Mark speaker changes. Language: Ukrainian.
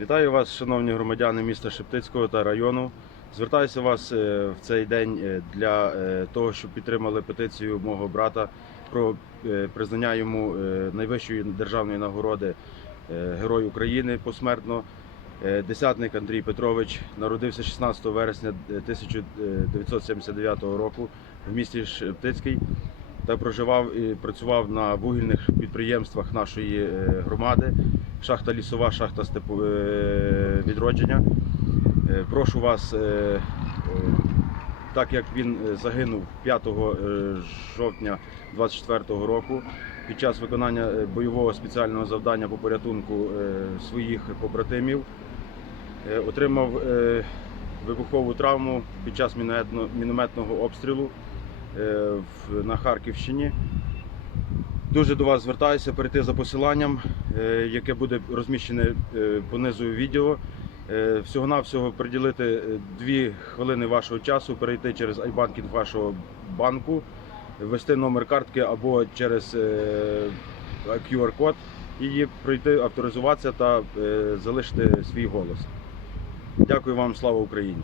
Speaker 1: Вітаю вас, шановні громадяни міста Шептицького та району. Звертаюся вас е, в цей день е, для е, того, щоб підтримали петицію мого брата про признання йому найвищої державної нагороди Герой України посмертно. Десятник Андрій Петрович народився 16 вересня 1979 року в місті Шептицький та проживав і працював на вугільних підприємствах нашої е, громади. Шахта лісова, шахта степу е, відродження. Е, Прошу вас, так як він загинув 5 е, жовтня 24 року під час виконання бойового спеціального завдання по порятунку своїх побратимів, отримав вибухову травму під час мінометного обстрілу на Харківщині. Дуже до вас звертаюся перейти за посиланням, е, яке буде розміщене е, понизу відео. Е, Всього-навсього приділити е, дві хвилини вашого часу, перейти через iBanking вашого банку, ввести номер картки або через е, QR-код, її пройти, авторизуватися та е, залишити свій голос. Дякую вам, слава Україні!